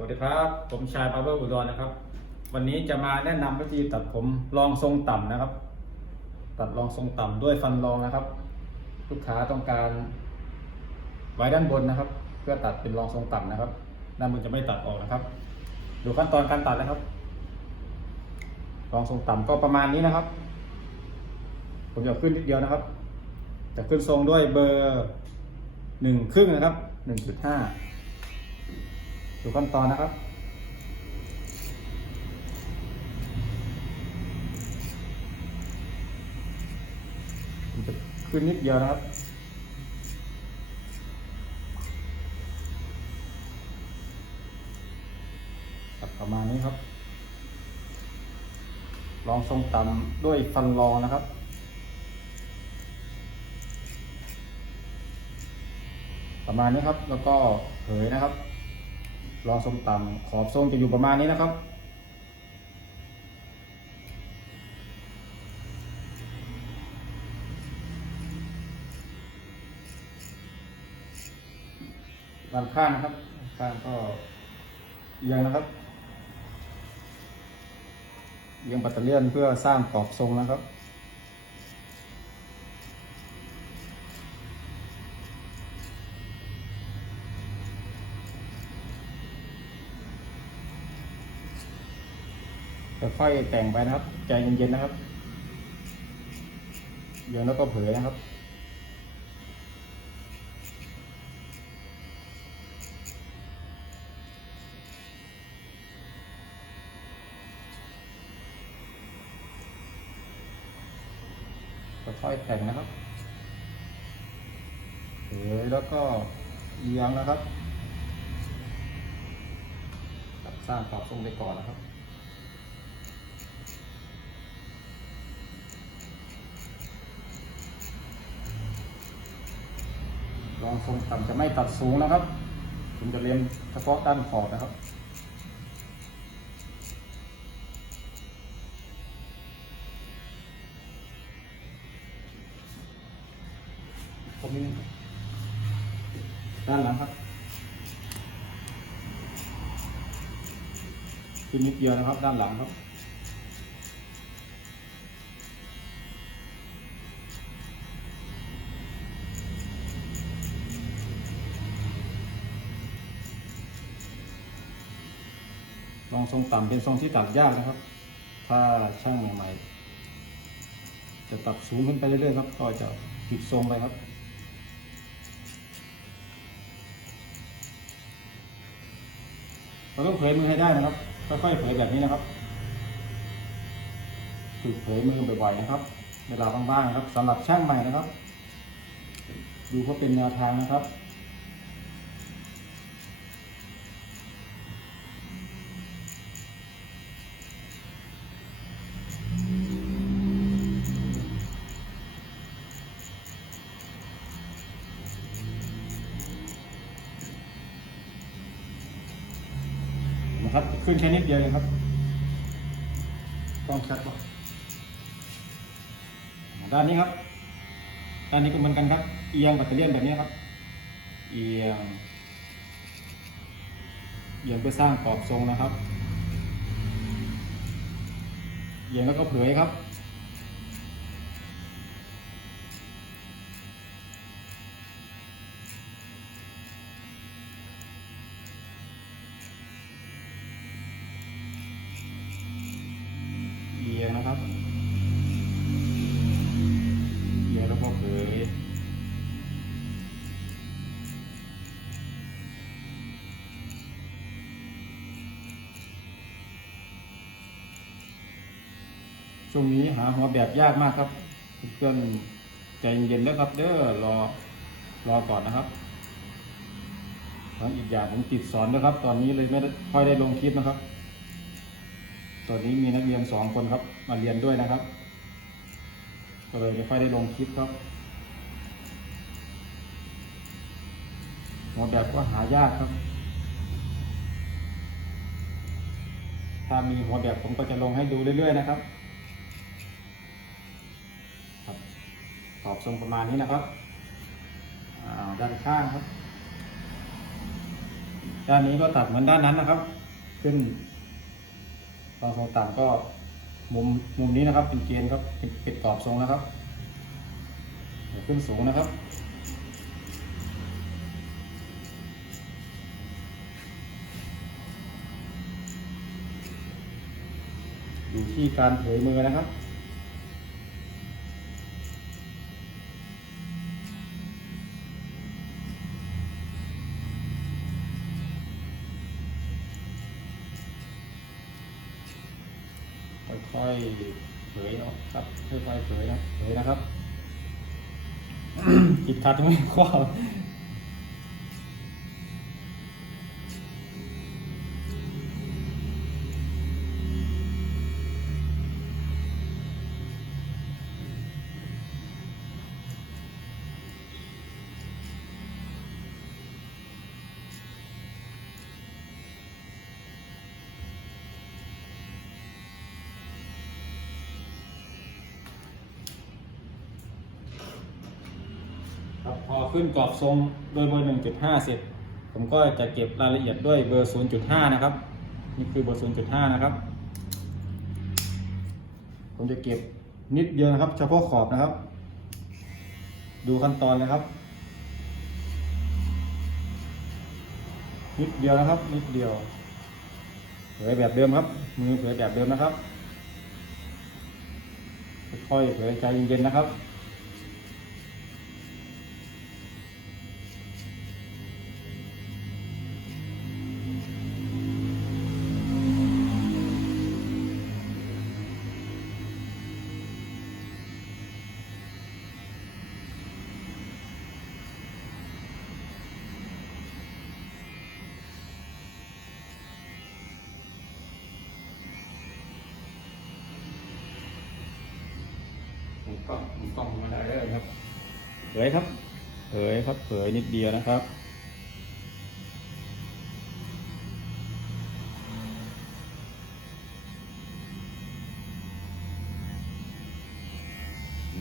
วัสดีครับ ผมชายพาวเวอร์อุดรนะครับ วันนี้จะมาแนะนำวิธีตัดผมรองทรงต่ำนะครับ ตัดรองทรงต่ำด้วยฟันรองนะครับ ลูกค้าต้องการไว้ด้านบนนะครับ เพื่อตัดเป็นรองทรงต่ำนะครับ ด้านบนจะไม่ตัดออกนะครับ ดูขั้นตอนการตัดนะครับ รองทรงต่ำก็ประมาณนี้นะครับ ผมจะขึ้นนิดเดียวนะครับ จะขึ้นทรงด้วยเบอร์หนึ่งครึ่งนะครับหนึ่งจุดห้า ดูขั้นตอนนะครับจะขึ้นนิดเดียวนะครับตัดประมาณนี้ครับ ลองทรงต่ำด้วยฟันรองนะครับประมาณนี้ครับ แล้วก็เผยนะครับ รองทรงต่ำขอบทรงจะอยู่ประมาณนี้นะครับ ด้านข้างนะครับ ข้างก็เอียงนะครับเอียงปัตเตอร์เลียนเพื่อสร้างกรอบทรงนะครับ ค่อยแต่งไปนะครับ ใจเย็นๆนะครับเอียงแล้วก็เผยนะครับค่อยแต่งนะครับเผยแล้วก็เอียงนะครับสร้างกรอบทรงไปก่อนนะครับ รองทรงต่ำจะไม่ตัดสูงนะครับ ผมจะเรียนเฉพาะด้านขอบนะครับผมมีด้านหลังครับคือนิดเดียวนะครับด้านหลังครับ รองทรงต่ำเป็นทรงที่ตัดยากนะครับ ถ้าช่างใหม่ๆ จะตัดสูงขึ้นไปเรื่อยๆครับ ก็จะผิดทรงไปครับเราต้องเผยมือให้ได้นะครับ ค่อยๆเผยแบบนี้นะครับฝึกเผยมือบ่อยๆนะครับ เวลาว่างๆนะครับสำหรับช่างใหม่นะครับ ดูเพื่อเป็นแนวทางนะครับ ขึ้นแค่นิดเดียวเองครับต้องชัดป่ะด้านนี้ครับ ด้านนี้ก็เหมือนกันครับ เอียงแบตเตอรี่ยนแบบนี้ครับ เอียง เอียงเพื่อสร้างกรอบทรงนะครับ เอียงแล้วก็เผยครับ วงนี้หาหัวแบบยากมากครับเพื่อนใจเย็นๆแล้วครับ เด้อรอรอก่อนนะครับแล้วอีกอย่างผมติดสอนนะครับ ตอนนี้เลยไม่ได้ค่อยได้ลงคลิปนะครับ ตอนนี้มีนักเรียนสองคนครับ มาเรียนด้วยนะครับ ก็เลยไม่ค่อยได้ลงคลิปครับหัวแบบก็หายากครับ ถ้ามีหัวแบบผมก็จะลงให้ดูเรื่อย ๆ นะครับ อบทรงประมาณนี้นะครับด้านข้างครับ ด้านนี้ก็ตัดเหมือนด้านนั้นนะครับ ขึ้นรองทรงต่ำก็มุมมุมนี้นะครับ เป็นเกณฑ์ครับปิดปิดกรอบทรงนะครับขึ้นสูงนะครับอยู่ที่การเผยมือนะครับ ค่ อยๆเผยเนาะครับค่อยๆเผยนะเผยนะครับจิตคัดไม่คว้า ขึ้นกรอบทรงโดยเบอร์ 1.5 เสร็จ ผมก็จะเก็บรายละเอียดด้วยเบอร์ 0.5 นะครับ นี่คือเบอร์ 0.5 นะครับ ผมจะเก็บนิดเดียวนะครับ เฉพาะขอบนะครับ ดูขั้นตอนเลยครับ นิดเดียวนะครับ นิดเดียวเผยแบบเดิมครับ มือเผยแบบเดิมนะครับ ค่อยๆเผยใจเย็นๆนะครับ ครับ เผยครับ เผยครับ เผยนิดเดียวนะครับ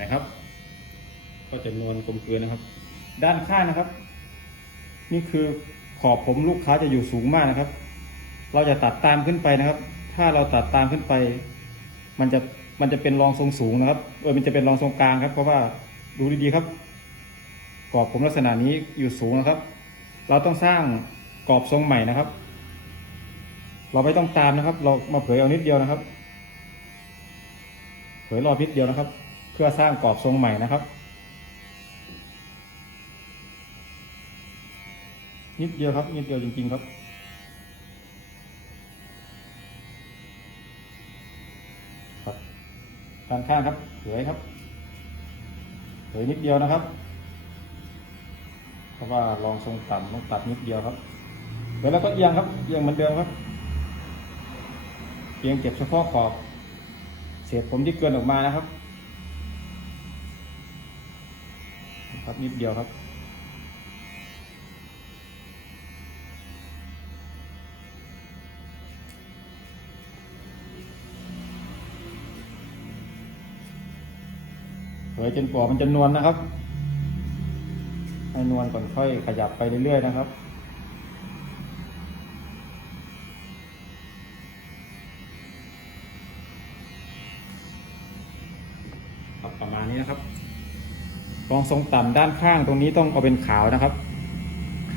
นะครับ ก็จะนวลกลมเกลือนะครับ ด้านข้างนะครับ นี่คือขอบผมลูกค้าจะอยู่สูงมากนะครับ เราจะตัดตามขึ้นไปนะครับ ถ้าเราตัดตามขึ้นไป มันจะมันจะเป็นรองทรงสูงนะครับ เออมันจะเป็นรองทรงกลางครับ เพราะว่า ดูดีๆครับ กรอบผมลักษณะนี้อยู่สูงนะครับ เราต้องสร้างกรอบทรงใหม่นะครับ เราไม่ต้องตามนะครับ เรามาเผยเอานิดเดียวนะครับ เผยรอบนิดเดียวนะครับ เพื่อสร้างกรอบทรงใหม่นะครับ นิดเดียวครับ นิดเดียวจริงๆครับครับด้านข้างครับเผยครับ เผยนิดเดียวนะครับ เพราะว่าลองทรงต่ำต้องตัดนิดเดียวครับเผยแล้วก็เอียงครับเอียงเหมือนเดิมครับเอียงเก็บเฉพาะขอบ เศษผมที่เกินออกมานะครับ ครับนิดเดียวครับ ยจนกว่ามันจะนวลนะครับ ให้นวลก่อนค่อยขยับไปเรื่อยๆนะครับครับประมาณนี้นะครับรองทรงต่ำด้านข้างตรงนี้ต้องเอาเป็นขาวนะครับ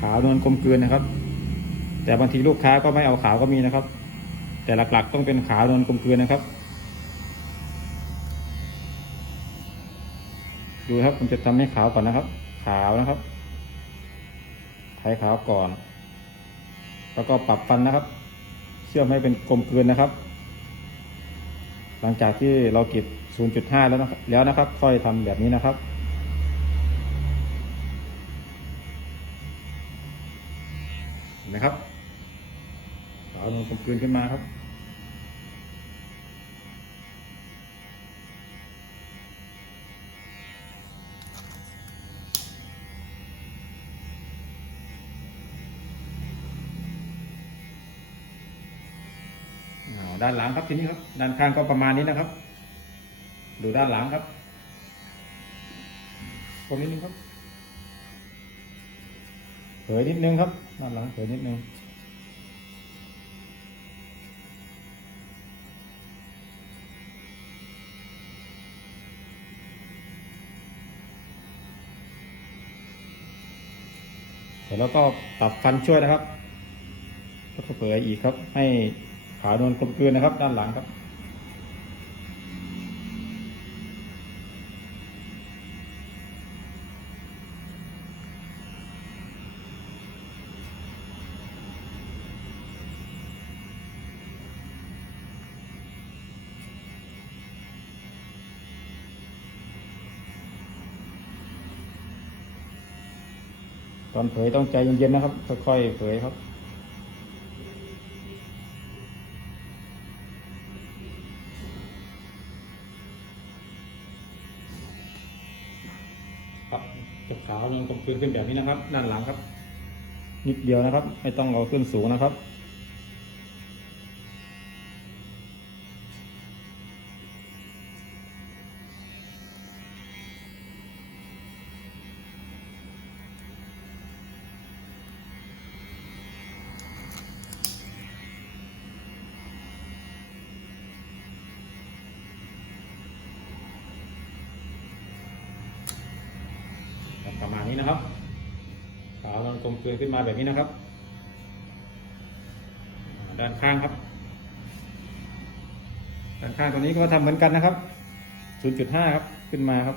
ขาวนวลกลมกลืนนะครับ แต่บางทีลูกค้าก็ไม่เอาขาวก็มีนะครับ แต่หลักๆต้องเป็นขาวนวลกลมกลืนนะครับ ดูครับผมจะทำให้ขาวก่อนนะครับ ขาวนะครับไถขาวก่อน แล้วก็ปรับฟันนะครับ เชื่อมให้เป็นกลมกลืนนะครับ หลังจากที่เราเก็บ 0.5 แล้วนะแล้วนะครับ ค่อยทำแบบนี้นะครับเห็นไหมครับขาวมันกลมกลืนขึ้นมาครับ ด้านหลังครับทีนี้ครับ ด้านข้างก็ประมาณนี้นะครับ ดูด้านหลังครับตรงนี้นึงครับเผยนิดนึงครับ ด้านหลังเผยนิดนึงแล้วก็ตัดฟันช่วยนะครับก็เผยอีกครับให้ ขาโดนกลมกลืนนะครับ ด้านหลังครับตอนเผยต้องใจเย็นๆนะครับ ค่อยๆเผยครับจะ ขึ้นขึ้นแบบนี้นะครับ ด้านหลังครับ นิดเดียวนะครับ ไม่ต้องเอาขึ้นสูงนะครับ ประมาณนี้นะครับ ขาวมัน กลมกลืนขึ้นมาแบบนี้นะครับ ด้านข้างครับด้านข้างตัวนี้ก็ทำเหมือนกันนะครับ 0.5 ครับขึ้นมาครับ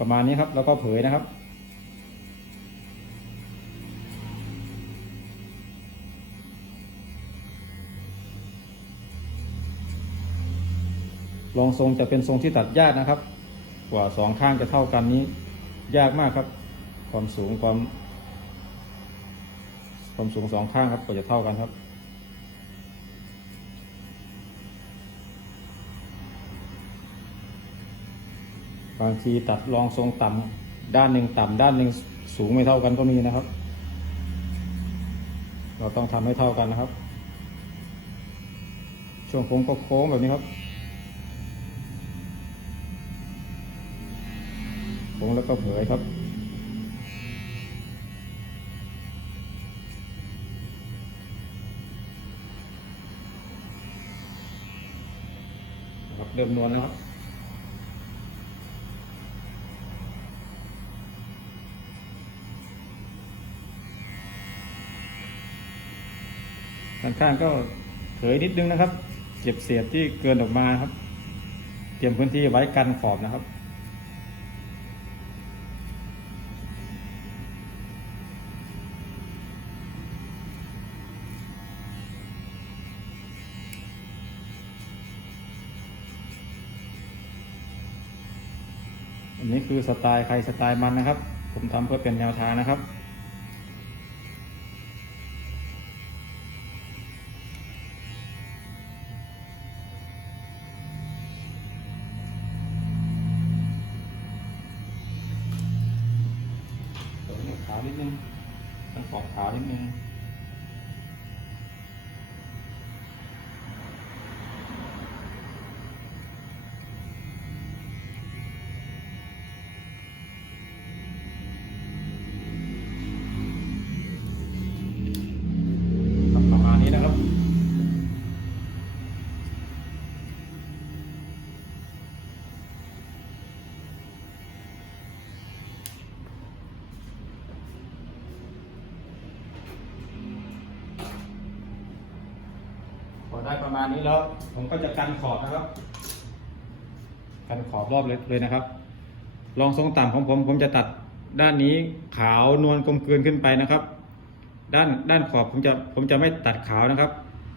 ประมาณนี้ครับ แล้วก็เผยนะครับรองทรงจะเป็นทรงที่ตัดยากนะครับ กว่าสองข้างจะเท่ากันนี้ ยากมากครับ ความสูงความ ความสูงสองข้างครับกว่าจะเท่ากันครับ บางทีตัดรองทรงต่ำด้านหนึ่งต่ำด้านหนึ่งสูงไม่เท่ากันก็มีนะครับ เราต้องทำให้เท่ากันนะครับ ช่วงโค้งก็โค้งแบบนี้ครับโค้งแล้วก็เผยครับ เดิมนวลนะครับด้านข้างก็เผยนิดนึงนะครับ เก็บเศษที่เกินออกมาครับ เตรียมพื้นที่ไว้กันขอบนะครับ นี่คือสไตล์ใครสไตล์มันนะครับ ผมทำเพื่อเป็นแนวทางนะครับ มาณนี้แล้ว ผมก็จะกันขอบนะครับ กันขอบรอบเลยเลยนะครับ ลองทรงต่ำของผมผมจะตัดด้านนี้ขาวนวลกลมกลืนขึ้นไปนะครับ ด้านด้านขอบผมจะผมจะไม่ตัดขาวนะครับ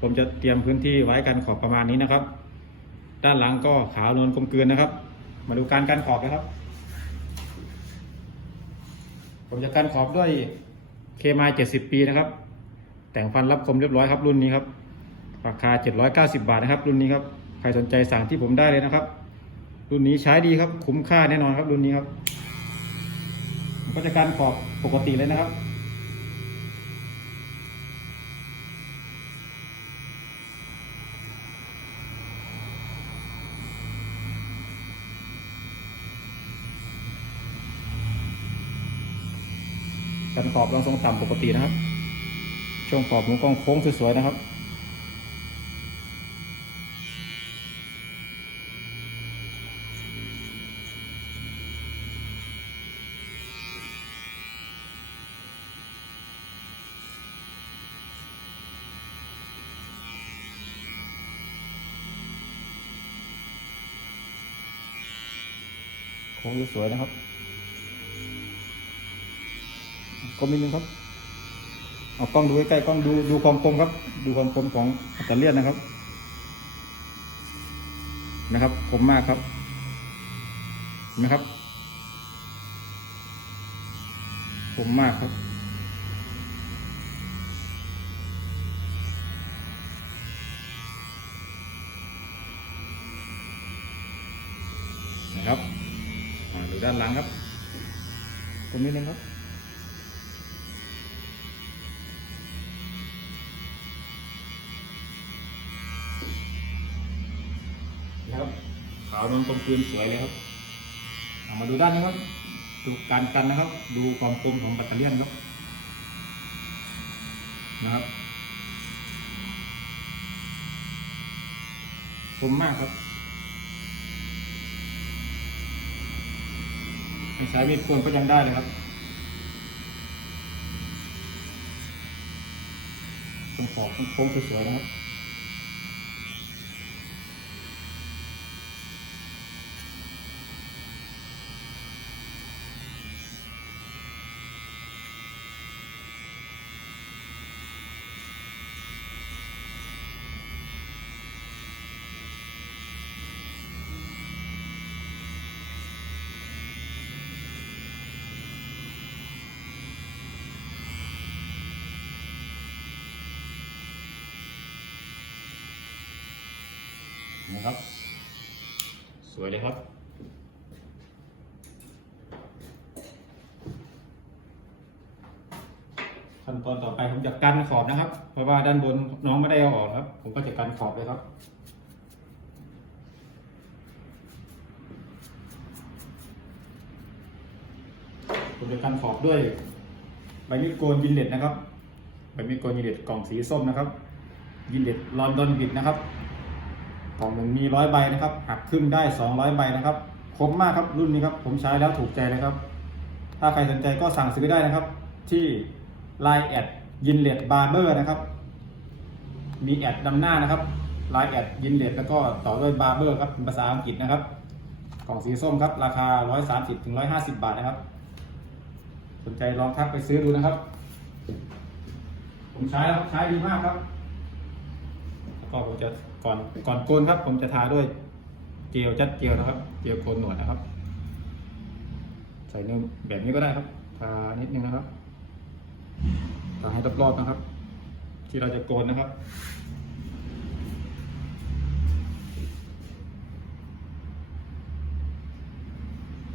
ผมจะเตรียมพื้นที่ไว้กันขอบประมาณนี้นะครับ ด้านหลังก็ขาวนวลกลมกลืนนะครับ มาดูการกันขอบนะครับ ผมจะกันขอบด้วยเคมา70ปีนะครับ แต่งฟันรับคมเรียบร้อยครับรุ่นนี้ครับ ราคา 790 บาทนะครับ รุ่นนี้ครับ ใครสนใจสั่งที่ผมได้เลยนะครับ รุ่นนี้ใช้ดีครับ คุ้มค่าแน่นอนครับรุ่นนี้ครับก็จะการขอบปกติเลยนะครับกันขอบรองทรงต่ำปกตินะครับ ช่วงขอบมุมกล้องโค้งสวยๆนะครับ วยนะครับกลมนิดนึงครับเอากล้องดูใกล้ๆกล้องดูดูความคมครับ ดูความคมของอัตเลียนนะครับ นะครับคมมากครับเห็นะครับคมมากครับอ่าดูด้านหลังครับ ตรงนี้นึงครับนะครับขาวนวลกลมกลืนสวยเลยครับเอามาดูด้านนี้ครับ ดูการกันนะครับ ดูความคมของแบตเตอรี่ยนครับนะครับ คมมากครับ ไม่ใช้มีดควนก็ยังได้เลยครับตรงขอต้องโค้งสวยๆนะครับ ครับ สวยเลยครับขั้นตอนต่อไปผมจะกันขอบนะครับ เพราะว่าด้านบนน้องไม่ได้เอาออกครับ ผมก็จะกันขอบเลยครับ ผมจะกันขอบด้วย ใบมีดโกนยินเด็ดนะครับ ใบมีดโกนยินเด็ดกล่องสีส้มนะครับ ยินเด็ดลอนดอนบิดนะครับ กล่องหนึ่งมีร้อยใบนะครับ หักครึ่งได้สองร้อยใบนะครับคมมากครับรุ่นนี้ครับ ผมใช้แล้วถูกใจเลยครับ ถ้าใครสนใจก็สั่งซื้อได้นะครับ ที่ Line แอดยินเลดบาร์เบอร์นะครับ มีแอดนำหน้านะครับ Line แอดยินเลดแล้วก็ต่อด้วยบาร์เบอร์ครับเป็นภาษาอังกฤษนะครับกล่องสีส้มครับ ราคา 130ถึง150 บาทนะครับ สนใจลองทักไปซื้อดูนะครับ ผมใช้แล้วใช้ดีมากครับแล้วก็ผมจะ ก่อนก่อนโกนครับ ผมจะทาด้วยเจลจัดเจลนะครับ เจลโกนหนวดนะครับ ใส่เนื้อแบบนี้ก็ได้ครับทานิดนึงนะครับทาให้รอบๆนะครับ ที่เราจะโกนนะครับ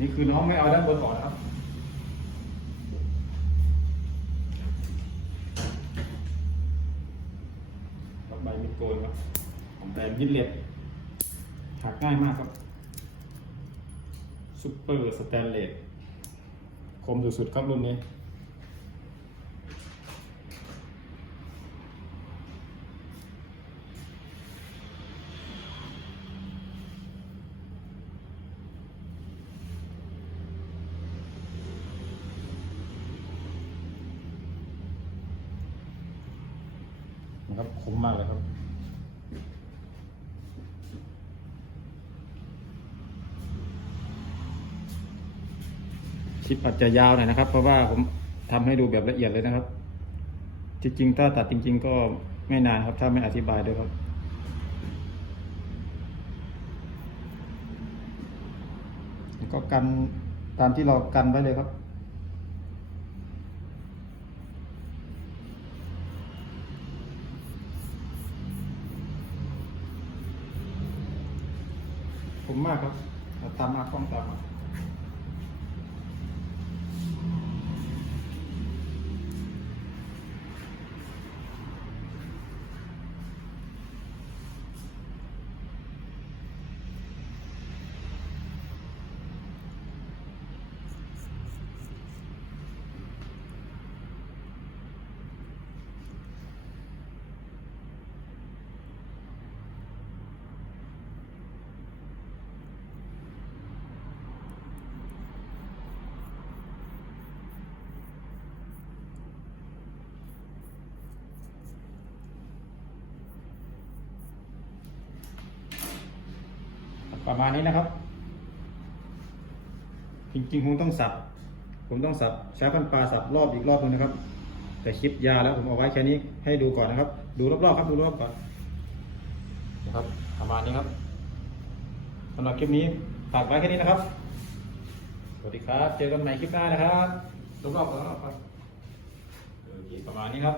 นี่คือน้องไม่เอาด้านบนก่อนนะครับใบมิดโกนครับของ แบรนด์ยินเล็บหักง่ายมากครับซุปเปอร์สแตนเลสคมสุดๆครับรุ่นนี้ นะครับคมมากเลยครับ คลิปอาจจะยาวหน่อยนะครับ เพราะว่าผมทำให้ดูแบบละเอียดเลยนะครับ จริงๆ ถ้าตัดจริง ๆ ก็ไม่นานครับ ถ้าไม่อธิบายด้วยครับก็กันตามที่เรากันไว้เลยครับ ผมมากครับตามมากล้องตามมา ประมาณนี้นะครับ จริงๆคงต้องสับ ผมต้องสับใช้ฟันปลาสับรอบอีกรอบหนึงนะครับ แต่คลิปยาแล้วผมเอาไว้แค่นี้ให้ดูก่อนนะครับ ดูรอบๆครับดูรอบก่อนนะครับ ประมาณนี้ครับสำหรับคลิปนี้ฝากไว้แค่นี้นะครับ สวัสดีครับ เจอกันใหม่คลิปหน้านะครับรอบๆก่อนรอบประมาณนี้ครับ